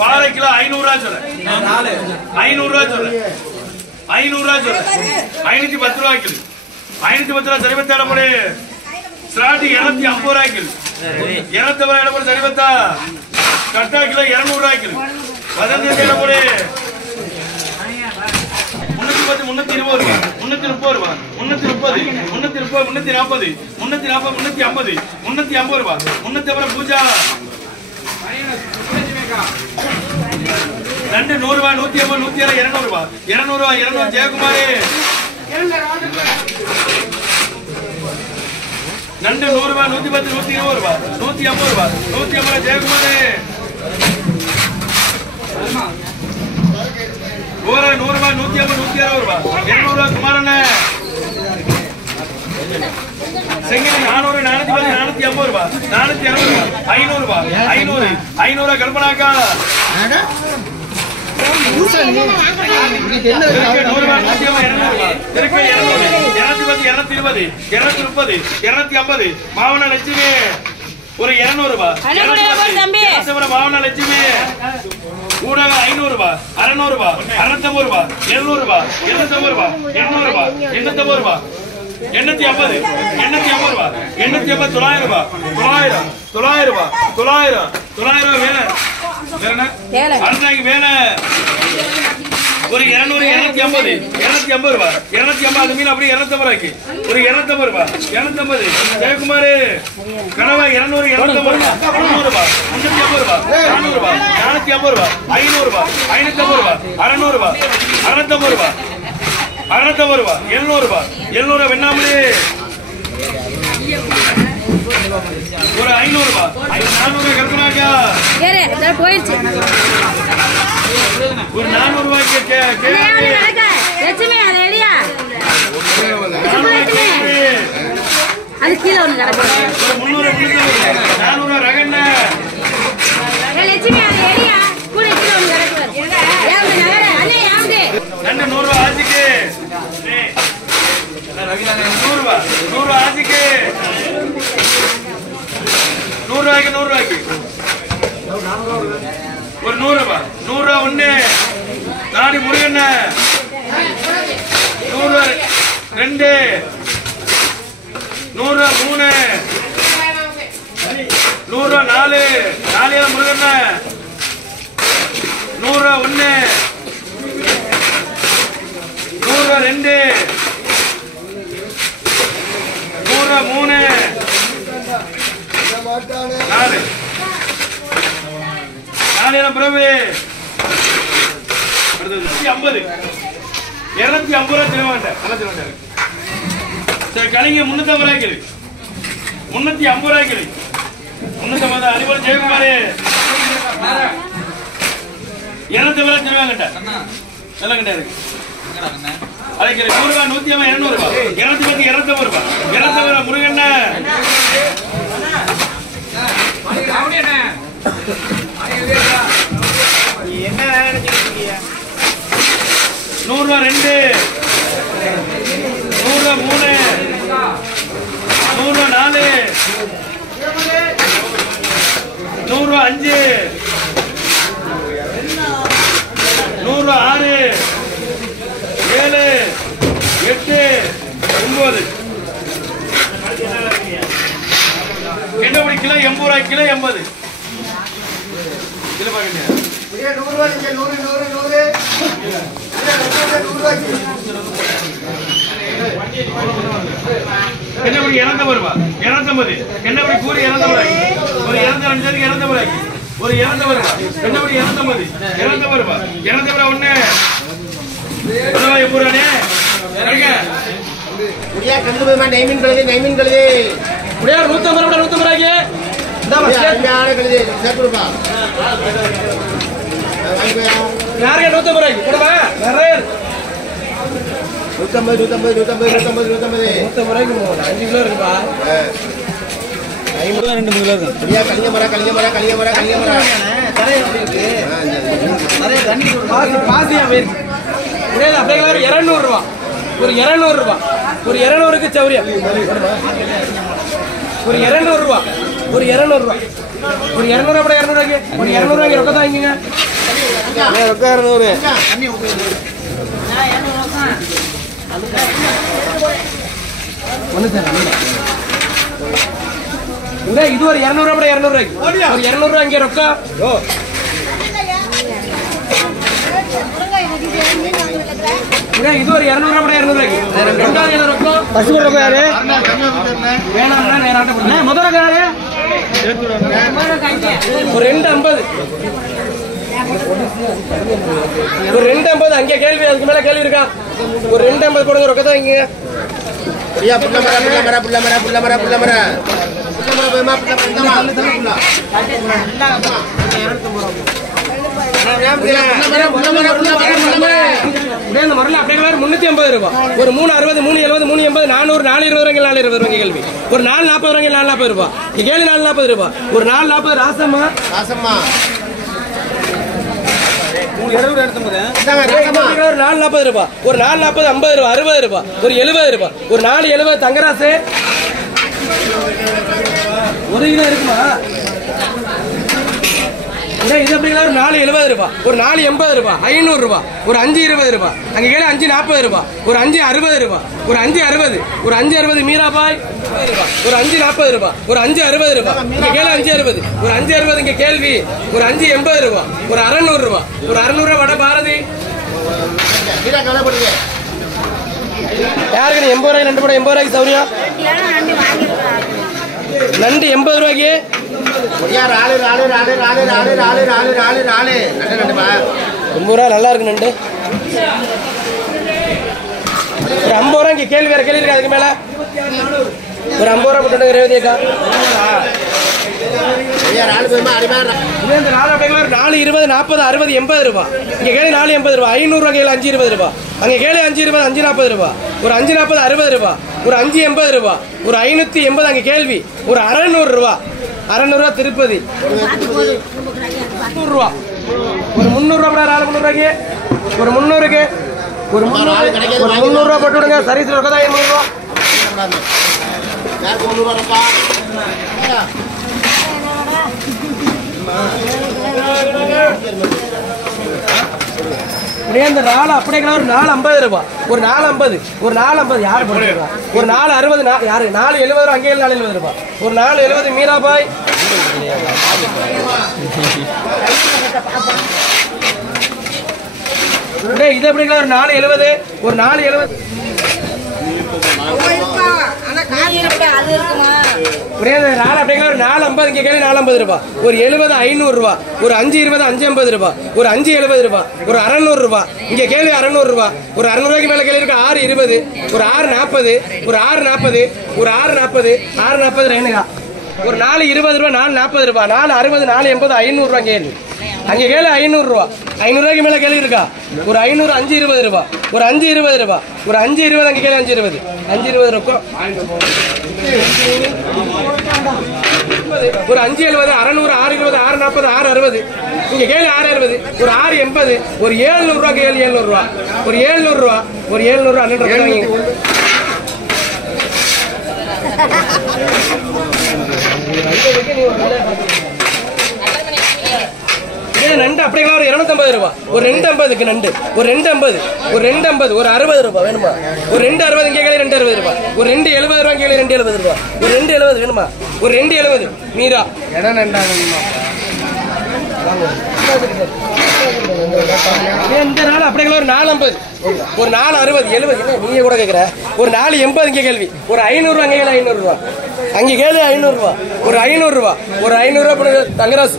பாறை கிலோ 500 ரூபாய் சொல்ல 500 ரூபாய் சொல்ல 500 ரூபாய் சொல்ல 510 ரூபாய் கிலோ 510 ரூபாய் சரி பத்தா போடு ஸ்டார்டிங் 250 ரூபாய் கிலோ 250 ரூபாய் போடு சரி பத்தா கட்டா கிலோ 200 ரூபாய் கிலோ 15 போடு 320 ரூபாய் 330 ரூபாய் 330 340 350 ரூபாய் 350 பூஜா 200 ரூபாய் 150 150 200 ரூபாய் 200 ரூபாய் 200 ஜெயக்குமார் 200 ரூபாய் 110 120 ரூபாய் 150 ரூபாய் 150 ஜெயக்குமார் ஒரு 100 ரூபாய் 150 160 ரூபாய் 200 ரூபாய் குமாரண்ண செங்கல் 400 450 ரூபாய் 460 ரூபாய் 500 ரூபாய் 500 கல்பனாக்கா 100 ரூபாய் 220 230 250 மாவன லட்சுமி ஒரு 200 ரூபாய் மாவன லட்சுமி ஊடக 500 ரூபாய் 600 ரூபாய் 650 ரூபாய் 700 ரூபாய் 750 ரூபாய் 800 ரூபாய் 850 ரூபாய் 850 ரூபாய் 850 900 ரூபாய் 900 ரூபாய் 900 வேலை வேற அடுத்தாங்க வேலை ஒரு 200 250 ரூபாய் 250 மீன் அப்படியே 250 ரூபாய்க்கு ஒரு 250 ரூபாய் 250 ஜெயக்குமார் கனவா 200 250 ரூபாய் 350 ரூபாய் 400 ரூபாய் 450 ரூபாய் 500 ரூபாய் 550 ரூபாய் 600 ரூபாய் 650 ரூபாய் 650 ரூபாய் 700 ரூபாய் 700 வெண்ணாமலே ஒரு 500 ரூபாய் 400 கல்பனாக்கா போயிடுச்சு ஒரு 400 ரூபாய்க்கு லட்சுமி அது ரெடியா அது கீழே ஒன்று கிடக்கு 300 400 ரகண்ண லட்சுமி அது ரெடியா கூட கீழே ஒன்று கிடக்கு அண்ணே யாரு 100 ரூபாய் ஆச்சிக்கு 100 ரூபாய் ஆச்சிக்கு 100 ரூபாய்க்கு ஒரு 100 ரூபாய் 100 ரூபாய் ஒண்ணு நாடி முருகண்ண 100 ரூபாய் 2 100 ரூபாய் 3 100 ரூபாய் 4 4 முருகண்ண 100 ரூபாய் 1 100 ரூபாய் 2 100 ரூபாய் 3 4 4 பிரபு 250 ரூபாய் திருவாண்டேன் சரி கலிங்க 350 ரூபாய்க்கு 350 ரூபாய்க்கு 350 அடிபோல் ஜெயக்குமார் 250 ரூபாய் திருவாங்கட்ட நல்ல கிட்ட இருக்கு அதுக்கு 100 ரூபாய் 150 200 ரூபாய் 210 250 ரூபாய் 250 ரூபாய் முருகண்ண என்ன நினைச்சிருக்கீங்க 100 ரூபாய் 2 100 ரூபாய் 3 100 ரூபாய் 4 100 ரூபாய் 5 100 ரூபாய் 6 7 8 9 கெண்டபடி கிலோ 80 ரூபாய் கிலோ 80 கிலோ பாக்கீங்க 100 ரூபாய் 100 கெண்டபடி 250 ரூபாய் 250 கெண்டபடி கூறி 250 ரூபாய் ஒரு 250 250 ரூபாய் ஒரு 250 ரூபாய் கெண்டபடி 250 ரூபாய் 250 ரூபாய் ஒண்ணு ரூபாய் எப்பூரானே இருங்க முடியா கண்டு போய் நைமின் கழுதே முடியா 150 ரூபாய்க்கு யாரு கழுதே சேர்த்துப்பா யாருக்கு 150 ரூபாய்க்கு போடுவா நிறைய 150 ரூபாய்க்கு 5 கிலோ இருக்குப்பா 50 2 கிலோ இருக்கு முடியா கலிங்க மர தரைய அப்படி இருக்கு நிறைய தண்ணி பாசியா போயிருக்கு முடியா அப்படியே 200 ரூபாய் ஒரு 200 ரூபாய் ஒரு 200க்கு சௌரியம் ஒரு 200 ரூபாய் ஒரு 200 ரூபாய் ஒரு 200 அப்படி 200 ஒரு 200 ரொக்க தாங்கிங்க ரொக்க 200 இது ஒரு 200 அப்படி 200 ஒரு 200 இங்க ரொக்க இது ஒரு 200 அப்படி 200 ரெண்டாவது ரொக்கம் பசு ரொக்கம் யாரு வேணாம்னா நேராட்ட முதல்ல யாரு ஒரு 250 ஒரு 250 அங்கே கேள்வி அதுக்கு மேல கேள்வி இருக்கா ஒரு 250 கொடுங்க ரொக்கத்தை இங்க ஐயா புள்ள மர புள்ள மர புள்ள மர புள்ள மர புள்ள மர பேமா புள்ள புள்ள ஒரு 360 370 380 400 420 420 கேள்வி ஒரு 440 440 ரூபாய் கேள்வி 440 ரூபாய் ஒரு 440 ராசம்மா ராசம்மா 440 ரூபாய் ஒரு 440 50 ரூபாய் 60 ரூபாய் ஒரு 70 ரூபாய் ஒரு 470 தங்கராசு ஒரு கிலோ இருக்குமா இது அப்படிங்களா ஒரு 470 ரூபாய் ஒரு 480 ரூபாய் 500 ரூபாய் ஒரு 520 ரூபாய் அங்க கேளு 540 ரூபாய் ஒரு 560 ரூபாய் ஒரு 560 ஒரு 560 மீராபாய் ஒரு 540 ரூபாய் ஒரு 560 ரூபாய் இங்க கேளு 560 ஒரு 560 இங்க கேள்வி ஒரு 580 ரூபாய் ஒரு 600 ரூபாய் ஒரு 600 ரூபாய் வட பாரதி யாருக்கு 80 ரூபாய் ரெண்டு படம் 80 ரூபாய்க்கு சௌரியா நண்டு 80 ரூபாய்க்கு ரொம்ப நல்லா இருக்கு நண்டு ஒரு 50 ரூபாய் இங்க கேள்வி வேற கேள்வி இருக்கு அதுக்கு மேல ஒரு 50 ரூபாய் போட்டு ரேவதியக்கா 4 20 40 60 80 ரூபாய் இங்க கேள்வி 480 ரூபாய் 500 ரூபாய் கேள்வி 520 ரூபாய் அங்க கேள்வி 520 540 ரூபாய் ஒரு 540 60 ரூபாய் ஒரு 580 ரூபாய் ஒரு 580 அங்க கேள்வி ஒரு 600 ரூபாய் 600 ரூபாய் திருப்பதி 300 ரூபாய் ஒரு 300 ரூபாய் 300 ரூபாய்க்கு ஒரு 300க்கு ஒரு 300 ரூபாய் போட்டு விடுங்க சர்வீஸ் ரொக்கதா 300 ரூபாய் யாருக்கு 300 ரூபாய் இந்த நாலு அப்படியே ஒரு 450 ரூபாய் ஒரு 450 ஒரு 450 யாரு போடுறா ஒரு 460 யாரு 470 அங்கே 470 ரூபாய் ஒரு 470 மீராபாய் இது எப்படி ஒரு 470 ஒரு 470 ஒரு 450 இங்க கேள்வி 450 ரூபாய் ஒரு 70 500 ரூபாய் ஒரு 520 550 ரூபாய் ஒரு 570 ரூபாய் ஒரு 600 ரூபாய் இங்க கேள்வி 600 ரூபாய் ஒரு 600 ரூபாய்க்கு மேல கேள்வி இருக்கு 620 ஒரு 640 ஒரு 640 ஒரு 640 640 ரேணுகா ஒரு 420 ரூபாய் 440 ரூபாய் 460 480 500 ரூபாய் கேள்வி அங்க கேள்வி 500 ரூபாய் 500 ரூபாய்க்கு மேல கேள்வி இருக்கா ஒரு 500 520 ரூபாய் ஒரு 520 ரூபாய் ஒரு 520 அங்க கேள்வி 520 520 இருக்கும் ஒரு 570 600 620 640 660 இங்க கேள்வி 660 ஒரு 680 ஒரு 700 ரூபாய் கேள்வி 700 ரூபாய் ஒரு 700 ரூபாய் ஒரு 700 ரூபாய் 100 ரூபாய் நண்டு அப்படியே ஒரு 250 ரூபாய் ஒரு 250க்கு நண்டு ஒரு 250 ஒரு 250 ஒரு 60 ரூபாய் வேணுமா ஒரு 260 இங்கே கேள்வி 260 ரூபாய் ஒரு 270 ரூபாய் கேள்வி 270 ரூபாய் ஒரு 270 வேணுமா ஒரு 270 மீரா இடம் நண்டாங்க இந்த நாள் அப்படியே ஒரு 450 ஒரு 460 70 நீங்க கூட கேட்குற ஒரு 480 இங்கே கேள்வி ஒரு 500 ரூபாய் அங்கே 500 ரூபாய் அங்கே கேள்வி 500 ரூபாய் ஒரு 500 ரூபாய் ஒரு 500 ரூபாய் தங்கராசு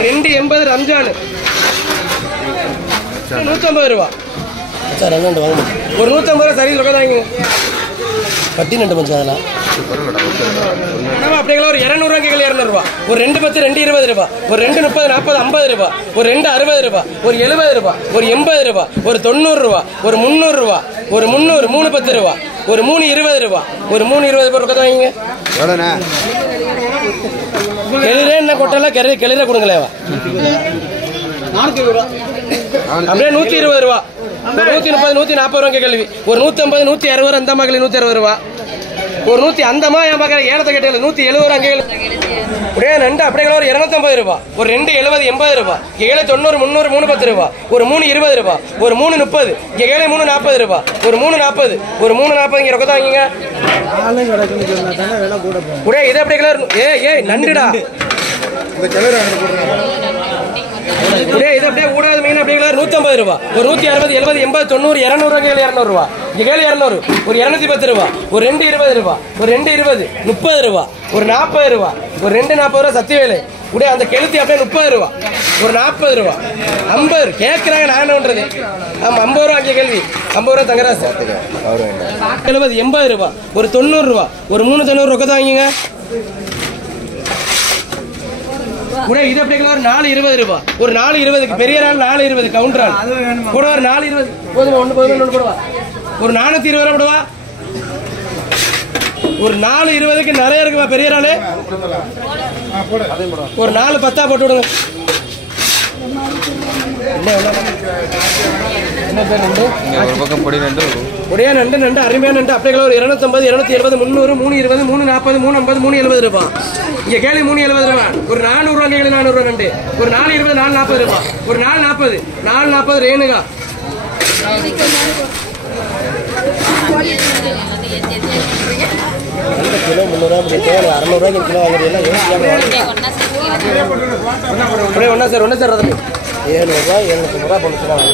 280 ரம்ஜான் 150 ரூபாய் சார் ஒரு 150 ரூபாய் சரி ரொக்கதாங்க கட்டி நண்டு மச்சான் அதெல்லாம் அப்படியே ஒரு 200 ரூபாய் கேட்கல 200 ரூபா. ஒரு 2 10 2 20 ரூபா. ஒரு 2 30 40 50 ரூபா. ஒரு 2 60 ரூபா. ஒரு 70 ரூபா. ஒரு 80 ரூபா. ஒரு 90 ரூபா. ஒரு 300 ரூபா. ஒரு 300 3 10 ரூபா. ஒரு 3 20 ரூபா. ஒரு 3 20 ரூபா ரொக்கத்தை வாங்கிங்க. எவ்வளோண்ணா? கிளிரே என்ன கொட்டெல்லாம் கிளிரே கொடுங்களேவா. அப்படியே 120 ரூபா. 130 140 ரூபா கேள்வி. ஒரு 150 160 அந்த மகளிர் 160 ரூபா. ஒரு 100 அந்தமா என் பக்கம் ஏலத்தை கேட்டீங்க 170 அங்கே அப்படியே நண்டு அப்படியே ஒரு 250 ரூபா. ஒரு 2 70 80 ரூபா. 7 90 300 3 10 ரூபா. ஒரு 3 20 ரூபா. ஒரு 3 30 7 3 40 ரூபா. ஒரு 3 40 ஒரு 3 40 இங்க ரொக்கத்தை வாங்கிங்க. அப்படியே இது அப்படியே கலர் ஏய் நண்டுடா இந்த கலர் அப்படியே இது அப்படியே ஊடாது மீன் அப்படியே 150 ரூபா. ஒரு 160 70 80 90 200 200 ரூபா. 200 ஒரு 210 ரூபா. ஒரு 2 20 ரூபா. ஒரு 2 20 30 ரூபா. ஒரு 40 ரூபா. ஒரு 2 40 ரூபா சத்தியவேலை அப்படியே அந்த கெளுத்தி அப்படியே 30 ரூபா. ஒரு 40 ரூபா. 50 கேட்கறாங்க நான் என்ன பண்றது. ஆமா 50 ரூபா அங்கே கேள்வி 50 ரூபா தங்கராசு 70 80 ரூபா. ஒரு 90 ரூபா. ஒரு 390 ரொக்கத்தை வாங்கிங்க. கூட இது அப்படியே ஒரு 420 ரூபா. ஒரு 420 பெரிய நாள் 420 கவுண்டர் கூட ஒரு 420 போதுமா. ஒன்று போதுமா ஒன்று போடுவா. ஒரு 420 ரூபா போடுவா. ஒரு 420க்கு நிறைய இருக்குமா பெரிய நாள். ஒரு 4 10 போட்டு விடுங்க. என்ன பேர் நண்டு? பொடியா நண்டு நண்டு அருமையான நண்டு அப்படியே ஒரு 250 270 300 320 340 350 370 ரூபா. இங்க கேள்வி 370 ரூபா. ஒரு 400 ரூபா கேள்வி 400 ரூபா நண்டு. ஒரு 420 440 ரூபா. ஒரு 440 440 ரேணுகா. கிலோ 300 ரூபா 600 ரூபாய்க்கு கிலோ வாங்குறீங்கன்னா ஒன்னா சார் 700 ரூபா 750 ரூபா பண்ணுறோம்.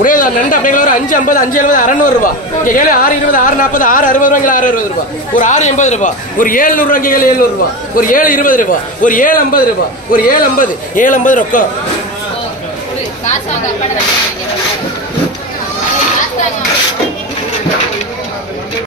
ஒரே நண்டு அப்படியே ஒரு 5 50 5 70 600 ரூபா. இங்கே கேள்வி 6 20 6 40 6 60 ரூபாய்க்கு 6 60 ரூபா. ஒரு 6 80 ரூபா. ஒரு 700 ரூபாய்க்கு 700 ரூபா. ஒரு 7 20 ரூபா. ஒரு 7 50 ரூபா. ஒரு 7 50 7 50 ரொக்கம்.